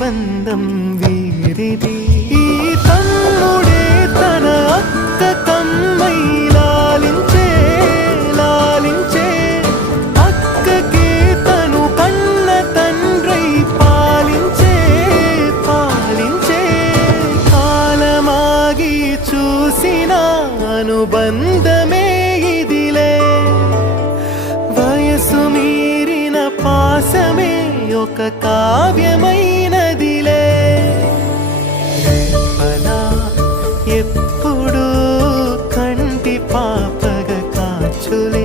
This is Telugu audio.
బంధం వీరిది. ఈ తమ్ముడే తన అక్క కమ్మై లాలించే లాలించే, అక్కకే తను కన్న తండ్రై పాలించే పాలించే. కాలమాగి చూసిన అనుబంధమే ఇదిలే, వయసు మీరిన పాసమే ఒక కావ్యమైనదిలే. రేపలా ఎప్పుడు కంటి పాపగ కాచులే.